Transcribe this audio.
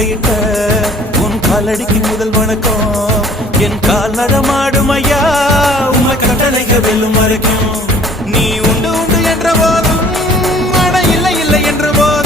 முத்திரையிட்ட உன் காலடிக்கு முதல் வணக்கம். என் கால் நடமாடும் ஐயா உமை கட்டளைக வெல்லும் வரைக்கும். நீ உண்டு உண்டு என்ற போதும், அட இல்லை இல்லை என்ற போதும்